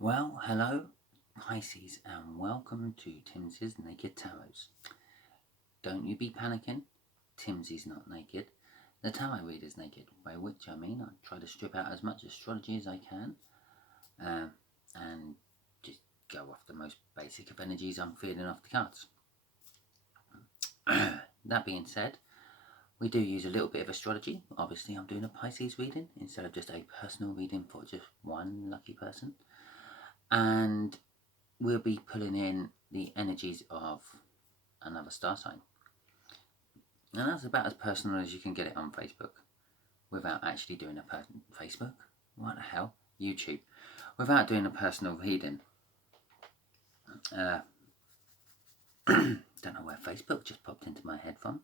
Well, hello Pisces and welcome to Timsy's Naked Tarots. Don't you be panicking, Timsy's not naked. The tarot reader's naked, by which I mean I try to strip out as much astrology as I can and just go off the most basic of energies I'm feeling off the cards. That being said, we do use a little bit of astrology. Obviously I'm doing a Pisces reading instead of just a personal reading for just one lucky person. And we'll be pulling in the energies of another star sign. And that's about as personal as you can get it on Facebook without actually doing a Facebook? What the hell? YouTube. Without doing a personal reading. Don't know where Facebook just popped into my head from.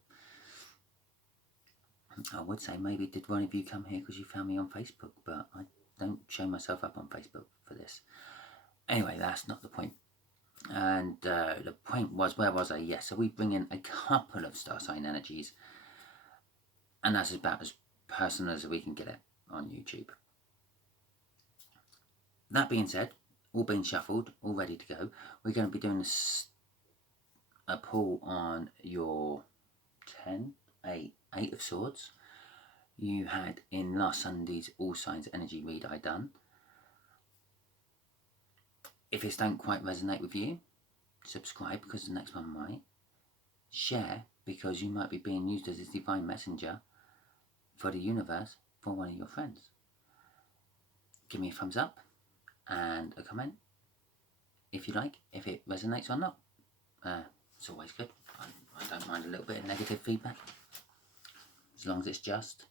I would say maybe did one of you come here because you found me on Facebook, but I don't show myself up on Facebook for this. Anyway, that's not the point. And the point was, where was I? Yes, so we bring in a couple of star sign energies, and that's about as personal as we can get it on YouTube. That being said, all being shuffled, all ready to go, we're going to be doing a pull on your 8 of Swords. You had in last Sunday's All Signs Energy read I done. If this don't quite resonate with you, subscribe because the next one might. Share because you might be being used as a divine messenger for the universe for one of your friends. Give me a thumbs up and a comment if you like, if it resonates or not. It's always good. I don't mind a little bit of negative feedback as long as it's just.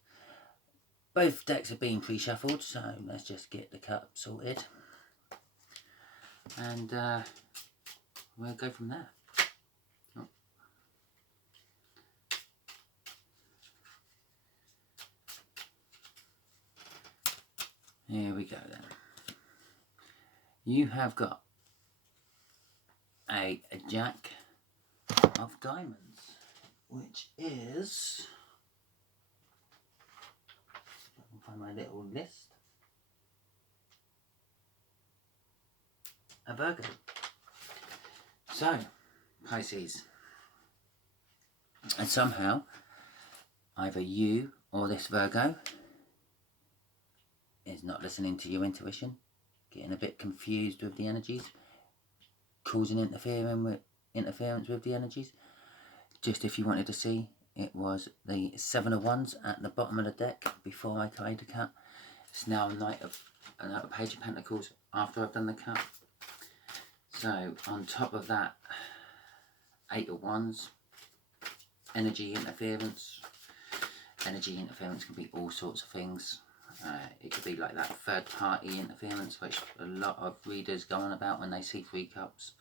Both decks are being pre-shuffled, so let's just get the cut sorted and we'll go from there. Here we go then. You have got a Jack of Diamonds, which is, if I can find my little list, a Virgo. So, Pisces, and somehow either you or this Virgo is not listening to your intuition, getting a bit confused with the energies, causing interference with the energies. Just if you wanted to see, it was the 7 of Wands at the bottom of the deck before I tried the cut. It's now another Page of Pentacles after I've done the cut. So on top of that, 8 of Wands, energy interference. Energy interference can be all sorts of things. It could be like that third party interference, which a lot of readers go on about when they see 3 cups.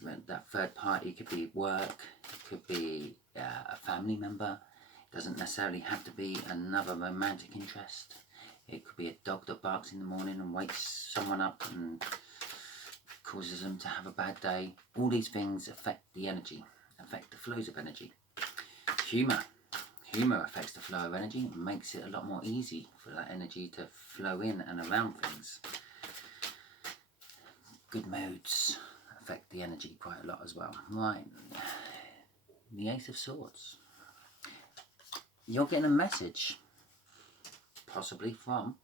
That third party could be work, it could be a family member. It doesn't necessarily have to be another romantic interest. It could be a dog that barks in the morning and wakes someone up and causes them to have a bad day. All these things affect the energy, affect the flows of energy. Humour affects the flow of energy and makes it a lot more easy for that energy to flow in and around things. Good moods affect the energy quite a lot as well. Right, the Ace of Swords. You're getting a message, possibly from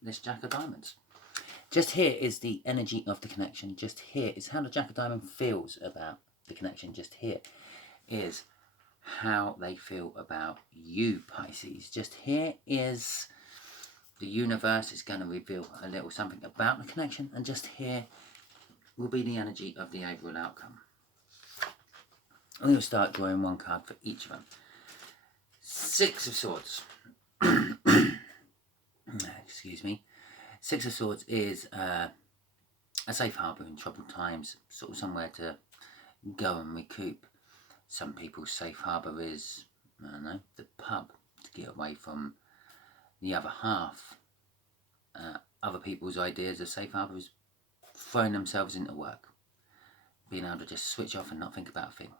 this Jack of Diamonds. Just here is the energy of the connection. Just here is how the Jack of Diamonds feels about the connection. Just here is how they feel about you, Pisces. Just here is the universe is going to reveal a little something about the connection, and just here will be the energy of the overall outcome. I'm going to start drawing one card for each of them. 6 of Swords. Excuse me. 6 of Swords is a safe harbour in troubled times, sort of somewhere to go and recoup. Some people's safe harbour is, I don't know, the pub, to get away from the other half. Other people's ideas of safe harbour is throwing themselves into work, being able to just switch off and not think about a thing.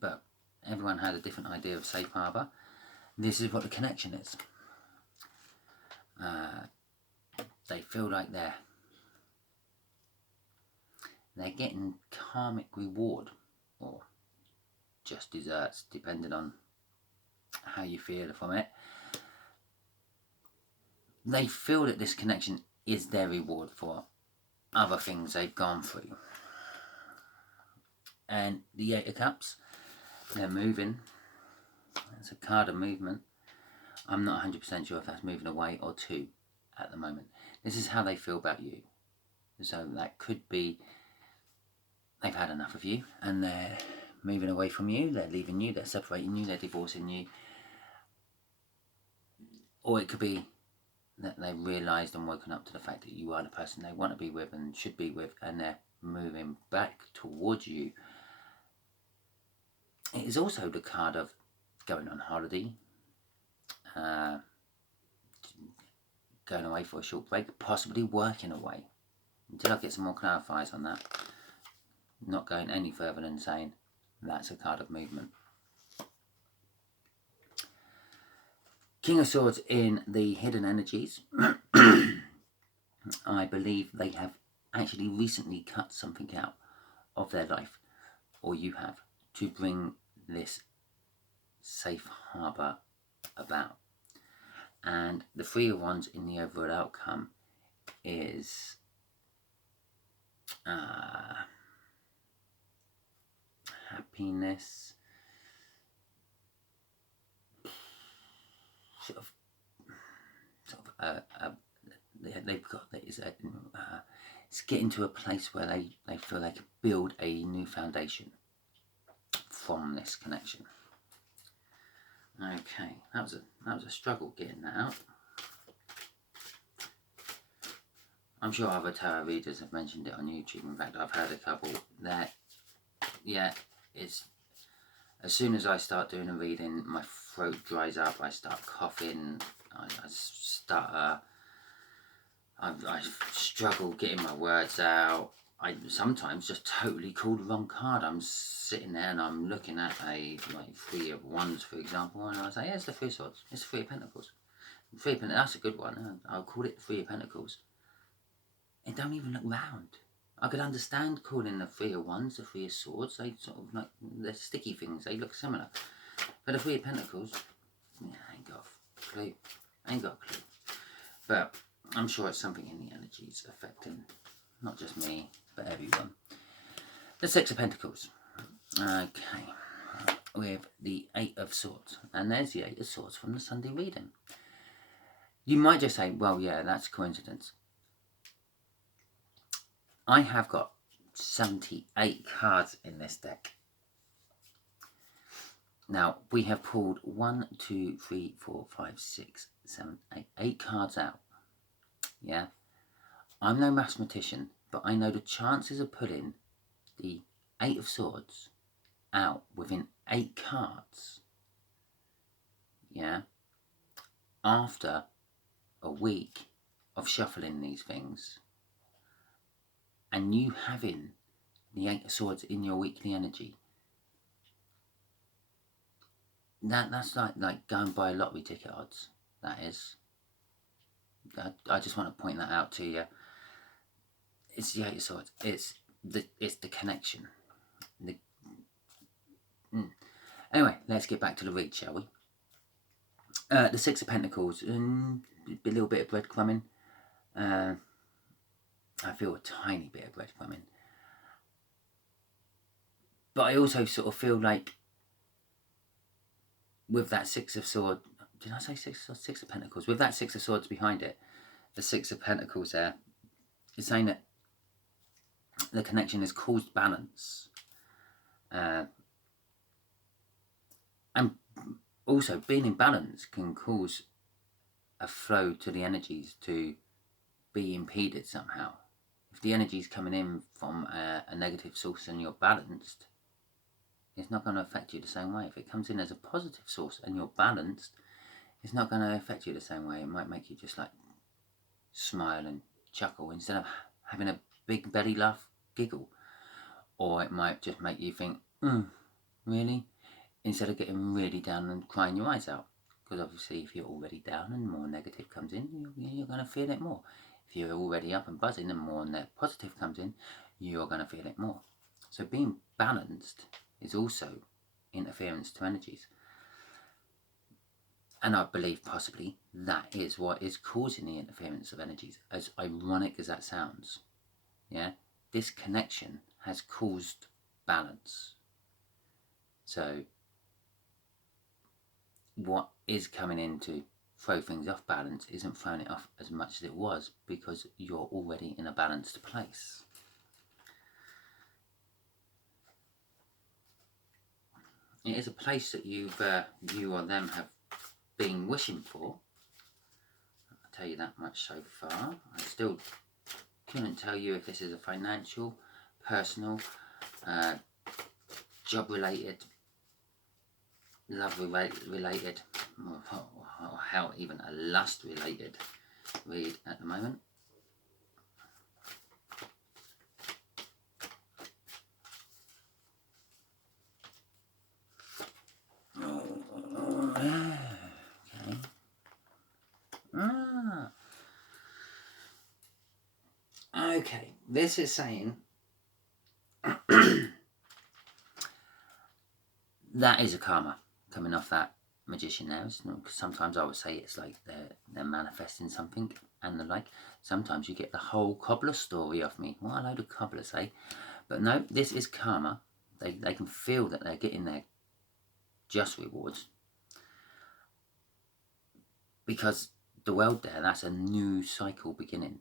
But everyone had a different idea of safe harbour. This is what the connection is. they feel like they're getting karmic reward, or just desserts, depending on how you feel from it. They feel that this connection is their reward for other things they've gone through. And the Eight of Cups, they're moving. It's a card of movement. I'm not 100% sure if that's moving away or to at the moment. This is how they feel about you. So that could be they've had enough of you and they're moving away from you, they're leaving you, they're separating you, they're divorcing you. Or it could be that they've realised and woken up to the fact that you are the person they want to be with and should be with, and they're moving back towards you. It is also the card of going on holiday, going away for a short break, possibly working away. Until I get some more clarifiers on that. Not going any further than saying that's a card of movement. King of Swords in the hidden energies. I believe they have actually recently cut something out of their life, or you have, to bring this safe harbour about. And the Three of Wands in the overall outcome is happiness, they've got it's getting to a place where they feel they can build a new foundation from this connection. Okay, that was a struggle getting that out. I'm sure other tarot readers have mentioned it on YouTube. In fact, I've heard a couple that, yeah, it's as soon as I start doing a reading, my throat dries up, I start coughing, I stutter, I struggle getting my words out. I sometimes just totally call the wrong card. I'm sitting there and I'm looking at a Three of Wands, for example, and I say, yeah, it's the Three of Swords, it's the Three of Pentacles. Three of Pentacles, that's a good one. I'll call it the Three of Pentacles. It don't even look round. I could understand calling the Three of Wands the Three of Swords. They sort of like, they're sticky things, they look similar. But the Three of Pentacles, yeah, I ain't got a clue. But I'm sure it's something in the energies affecting not just me, but everyone. The Six of Pentacles. Okay. With the Eight of Swords. And there's the Eight of Swords from the Sunday reading. You might just say, well, yeah, that's coincidence. I have got 78 cards in this deck. Now, we have pulled 1, 2, 3, 4, 5, 6, 7, 8, 8 cards out. Yeah? I'm no mathematician, but I know the chances of pulling the Eight of Swords out within 8 cards, yeah, after a week of shuffling these things, and you having the Eight of Swords in your weekly energy, that's like going by a lottery ticket odds. That is. I just want to point that out to you. It's the Eight of Swords. It's the connection. Anyway, let's get back to the read, shall we? The Six of Pentacles. A little bit of breadcrumbing. I feel a tiny bit of breadcrumbing. But I also sort of feel like with that Six of Swords, did I say Six of Pentacles? With that Six of Swords behind it, the Six of Pentacles there, is saying that the connection has caused balance. And also being in balance can cause a flow to the energies to be impeded somehow. If the energy is coming in from a negative source and you're balanced, it's not going to affect you the same way. If it comes in as a positive source and you're balanced, it's not going to affect you the same way. It might make you just like smile and chuckle instead of having a big belly laugh giggle. Or it might just make you think, really? Instead of getting really down and crying your eyes out. Because obviously if you're already down and more negative comes in, you're going to feel it more. If you're already up and buzzing and more net positive comes in, you're going to feel it more. So being balanced is also interference to energies. And I believe possibly that is what is causing the interference of energies, as ironic as that sounds. Yeah, this connection has caused balance. So what is coming in to throw things off balance isn't throwing it off as much as it was, because you're already in a balanced place. It is a place that you or them have been wishing for. I'll tell you that much so far. I still couldn't tell you if this is a financial, personal, job related, love related, or hell, even a lust related read at the moment. Okay, this is saying that is a karma coming off that magician there. Sometimes I would say it's like they're manifesting something and the like. Sometimes you get the whole cobbler story off me. What a load of cobblers, eh? But no, this is karma. They can feel that they're getting their just rewards, because the world there, that's a new cycle beginning.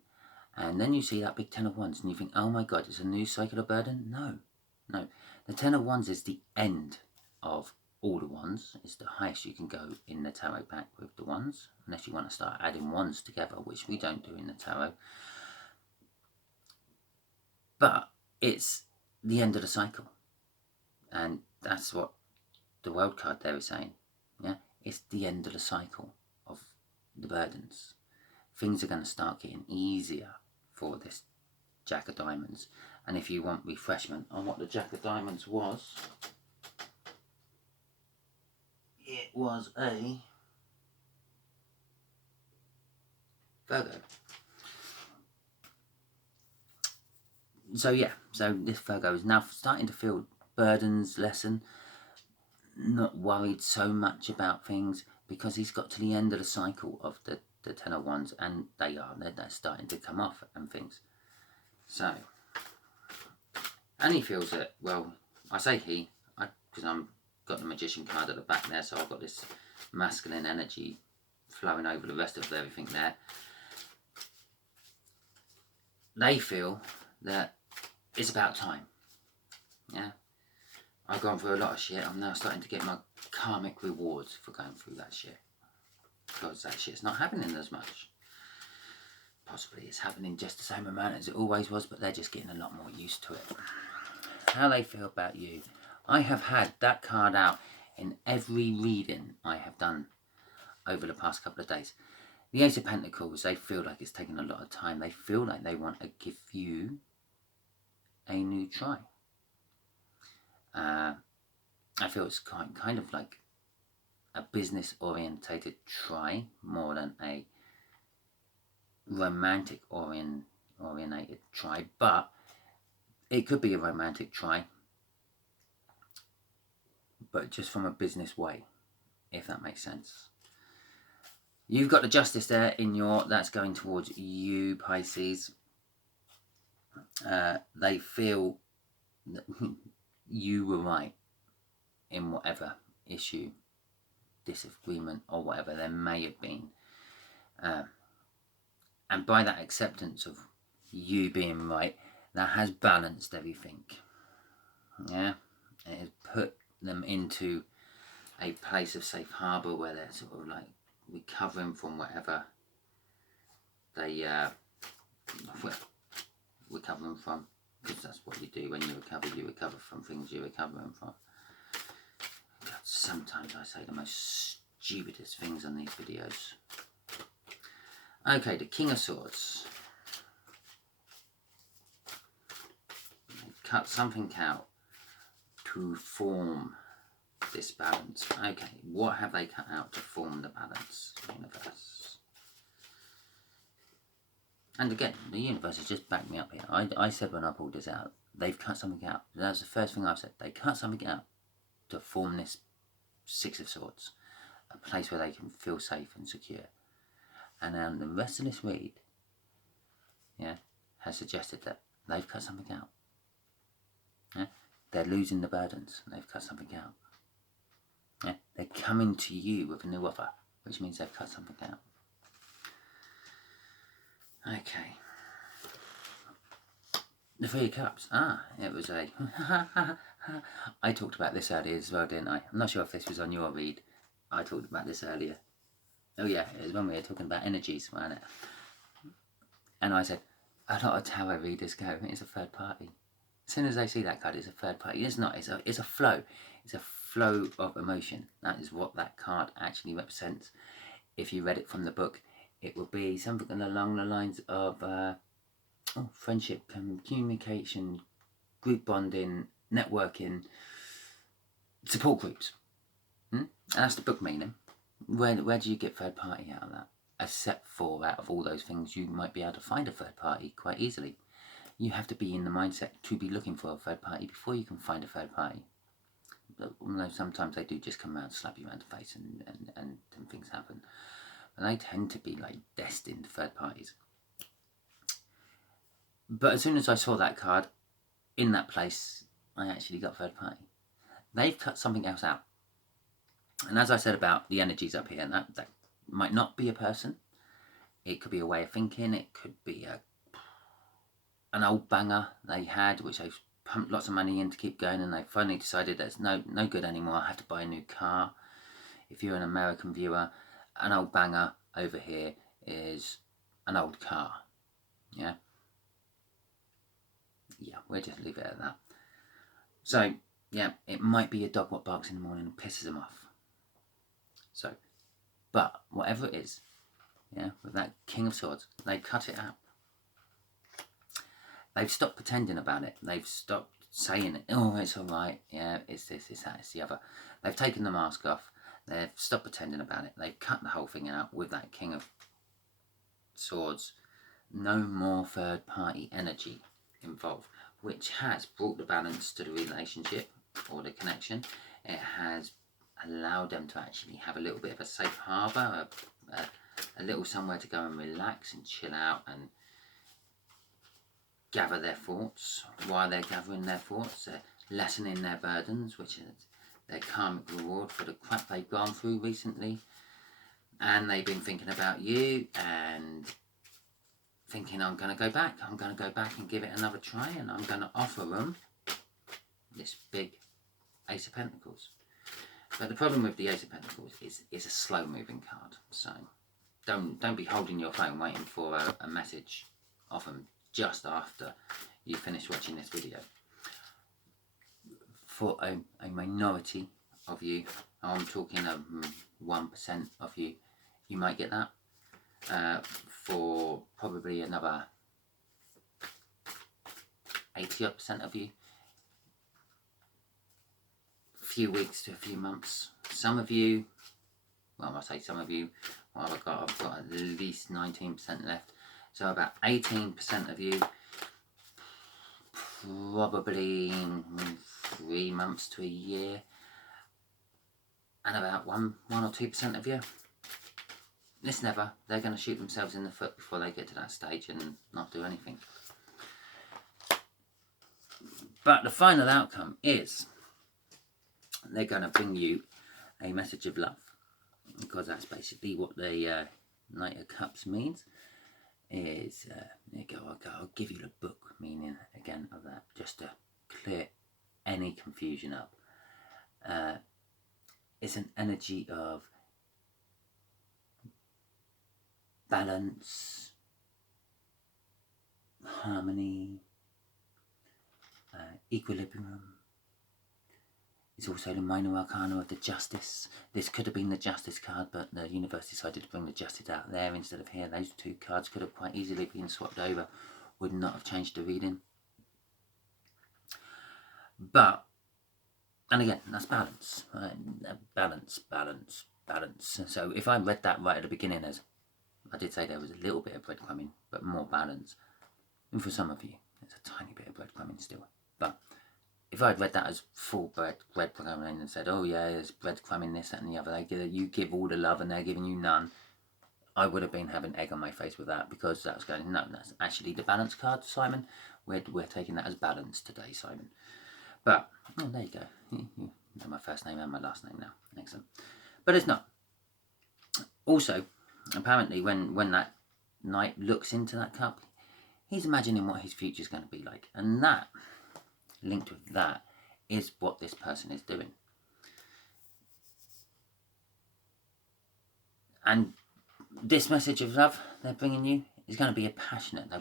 And then you see that big 10 of Wands and you think, oh my God, it's a new cycle of burden? No. The 10 of Wands is the end of all the wands. It's the highest you can go in the tarot pack with the wands, unless you want to start adding wands together, which we don't do in the tarot. But it's the end of the cycle. And that's what the world card there is saying. Yeah, it's the end of the cycle of the burdens. Things are going to start getting easier for this Jack of Diamonds. And if you want refreshment on what the Jack of Diamonds was, it was a Virgo. So yeah, so this Virgo is now starting to feel burdens lessen, not worried so much about things, because he's got to the end of the cycle of the 10 of Wands, and they're starting to come off and things. So, and he feels that, well, I say he, because I'm got the Magician card at the back there, so I've got this masculine energy flowing over the rest of everything there. They feel that it's about time. Yeah, I've gone through a lot of shit. I'm now starting to get my karmic rewards for going through that shit, because that shit's not happening as much. Possibly it's happening just the same amount as it always was, but they're just getting a lot more used to it. How they feel about you. I have had that card out in every reading I have done over the past couple of days. The Ace of Pentacles, they feel like it's taken a lot of time. They feel like they want to give you a new try. I feel it's kind of like a business orientated try more than a romantic orientated try, but it could be a romantic try, but just from a business way, if that makes sense. You've got the Justice there in your, that's going towards you, Pisces. They feel that you were right in whatever issue, disagreement, or whatever there may have been. And by that acceptance of you being right, that has balanced everything. Yeah, it has put them into a place of safe harbour where they're sort of like recovering from whatever they recovering from, because that's what you do when you recover from things you're recovering from. God, sometimes I say the most stupidest things on these videos. Okay, the King of Swords. They cut something out to form this balance. Okay, what have they cut out to form the balance, universe? And again, the universe has just backed me up here. I said when I pulled this out, they've cut something out. That's the first thing I've said. They cut something out to form this Six of Swords, a place where they can feel safe and secure. And then the rest of this read, yeah, has suggested that they've cut something out. Yeah? They're losing the burdens. They've cut something out. Yeah? They're coming to you with a new offer, which means they've cut something out. Okay. The Three of Cups. It was a... I talked about this earlier as well, didn't I? I'm not sure if this was on your read. I talked about this earlier. Oh yeah, it was when we were talking about energies, wasn't it? And I said, a lot of tarot readers go, it's a third party. As soon as they see that card, it's a third party. It's not. It's a flow. It's a flow of emotion. That is what that card actually represents. If you read it from the book, it would be something along the lines of friendship, communication, group bonding, networking, support groups. And that's the book meaning. Where do you get third party out of that? Except for out of all those things, you might be able to find a third party quite easily. You have to be in the mindset to be looking for a third party before you can find a third party. Although sometimes they do just come around, slap you around the face, and things happen. But they tend to be like destined third parties. But as soon as I saw that card in that place, I actually got third party. They've cut something else out. And as I said about the energies up here, that might not be a person. It could be a way of thinking. It could be an old banger they had, which they've pumped lots of money in to keep going, and they finally decided that it's no good anymore. I have to buy a new car. If you're an American viewer, an old banger over here is an old car. Yeah, we'll just leave it at that. So, yeah, it might be a dog what barks in the morning and pisses them off. So, but whatever it is, yeah, with that King of Swords, they cut it out. They've stopped pretending about it. They've stopped saying, oh, it's all right. Yeah, it's this, it's that, it's the other. They've taken the mask off. They've stopped pretending about it. They've cut the whole thing out with that King of Swords. No more third-party energy involved, which has brought the balance to the relationship or the connection. It has allowed them to actually have a little bit of a safe harbour, a little somewhere to go and relax and chill out and gather their thoughts. While they're gathering their thoughts, they're lessening their burdens, which is their karmic reward for the crap they've gone through recently. And they've been thinking about you and thinking, I'm going to go back and give it another try, and I'm going to offer them this big Ace of Pentacles. But the problem with the Ace of Pentacles is it's a slow moving card, so don't be holding your phone waiting for a message off them just after you finish watching this video. For a minority of you, I'm talking 1% of you, you might get that. For probably another 80% of you, a few weeks to a few months. Some of you, well, I say some of you, well, I've got at least 19% left. So about 18% of you, probably 3 months to a year. And about 1 or 2% of you, this never, they're going to shoot themselves in the foot before they get to that stage and not do anything. But the final outcome is they're going to bring you a message of love, because that's basically what the Knight of Cups means. Is there you go, I'll give you the book meaning again of that, just to clear any confusion up. It's an energy of balance, harmony, equilibrium. It's also the minor arcana of the Justice. This could have been the Justice card, but the universe decided to bring the Justice out there instead of here. Those two cards could have quite easily been swapped over, would not have changed the reading. But, and again, that's balance, right? Balance. So if I read that right at the beginning as I did say there was a little bit of breadcrumbing, but more balance. And for some of you, there's a tiny bit of breadcrumbing still. But if I'd read that as full breadcrumbing and said, oh yeah, there's breadcrumbing, this, that and the other, you give all the love and they're giving you none, I would have been having egg on my face with that, because that's going, no, that's actually the balance card, Simon. We're taking that as balance today, Simon. But, oh, there you go. You know my first name and my last name now. Excellent. But it's not. Also, apparently, when that knight looks into that cup, he's imagining what his future is going to be like. And that, linked with that, is what this person is doing. And this message of love they're bringing you is going to be they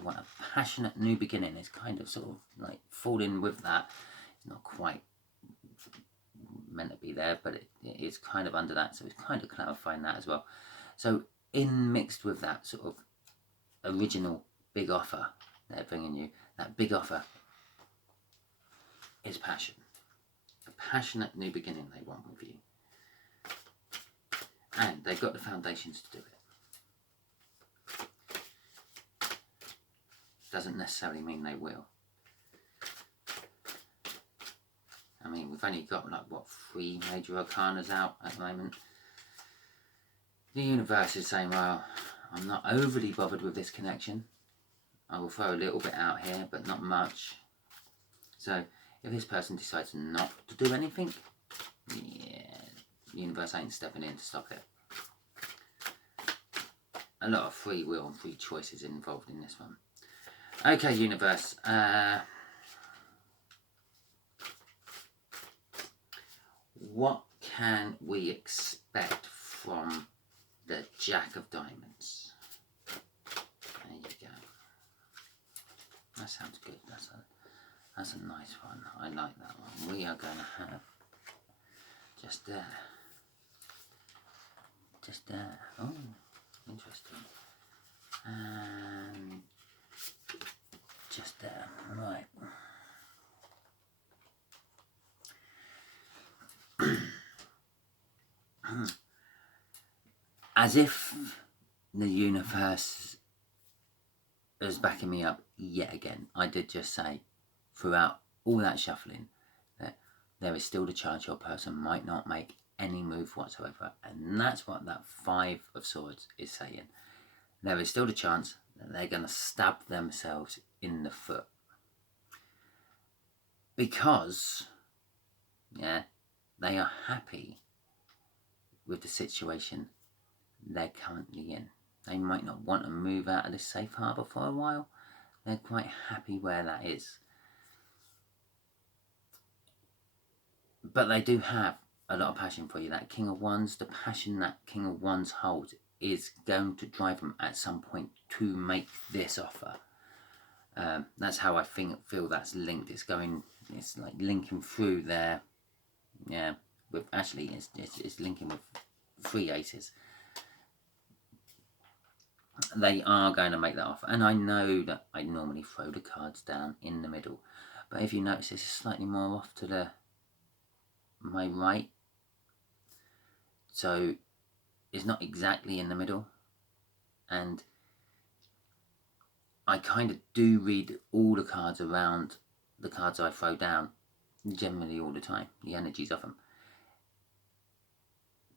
want a passionate new beginning. It's kind of sort of like falling with that. It's not quite meant to be there, but it is kind of under that, so it's kind of clarifying that as well. So in mixed with that sort of original big offer they're bringing you, that big offer is passion. A passionate new beginning they want with you. And they've got the foundations to do it. Doesn't necessarily mean they will. I mean, we've only got, like, what, 3 major arcanas out at the moment. The universe is saying, well, I'm not overly bothered with this connection. I will throw a little bit out here, but not much. So, if this person decides not to do anything, yeah, the universe ain't stepping in to stop it. A lot of free will and free choices involved in this one. Okay, universe. What can we expect from the Jack of Diamonds? There you go. That sounds good. That's a nice one. I like that one. We are going to have just there. Just there. Oh, interesting. And just there. Right. As if the universe is backing me up yet again. I did just say throughout all that shuffling that there is still the chance your person might not make any move whatsoever, and that's what that 5 of Swords is saying. There is still the chance that they're going to stab themselves in the foot, because they are happy with the situation they're currently in. They might not want to move out of this safe harbour for a while. They're quite happy where that is. But they do have a lot of passion for you. That King of Wands, the passion that King of Wands holds is going to drive them at some point to make this offer. That's how I feel that's linked. It's like linking through there. Yeah, with actually it's linking with 3 aces. They are going to make that offer, and I know that I normally throw the cards down in the middle, but if you notice, this is slightly more off to my right, so it's not exactly in the middle, and I kind of do read all the cards around the cards I throw down, generally all the time, the energies of them.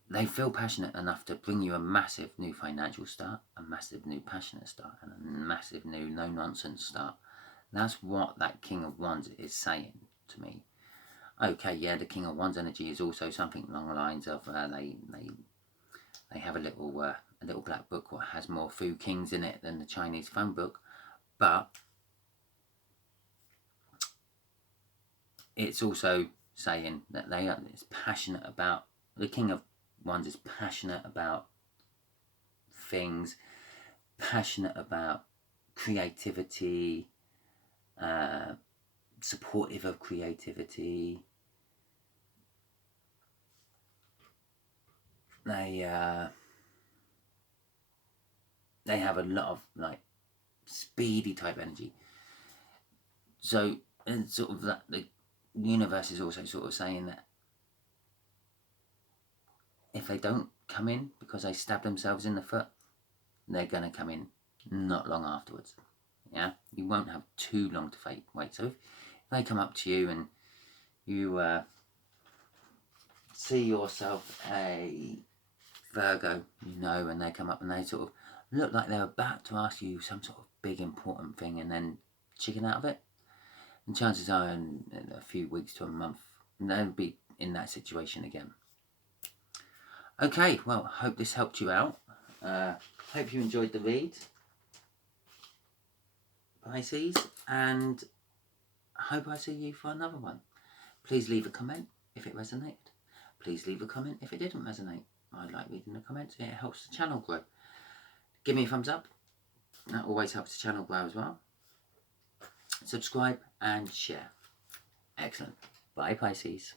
They feel passionate enough to bring you a massive new financial start, a massive new passionate start, and a massive new no-nonsense start. That's what that King of Wands is saying to me. Okay, yeah, the King of Wands energy is also something along the lines of they have a little black book that has more Fu Kings in it than the Chinese phone book, but it's also saying that they are passionate about, the King of Wands is passionate about things, passionate about creativity, supportive of creativity. They have a lot of like speedy type energy. So, and sort of that the universe is also sort of saying that if they don't come in because they stab themselves in the foot, they're going to come in not long afterwards. Yeah, you won't have too long to wait. So if they come up to you and you see yourself a Virgo, you know, and they come up and they sort of look like they're about to ask you some sort of big important thing and then chicken out of it, and chances are in a few weeks to a month they'll be in that situation again. Okay, well, hope this helped you out. Hope you enjoyed the read, Pisces, and I hope I see you for another one. Please leave a comment if it resonated. Please leave a comment if it didn't resonate. I like reading the comments. It helps the channel grow. Give me a thumbs up. That always helps the channel grow as well. Subscribe and share. Excellent. Bye, Pisces.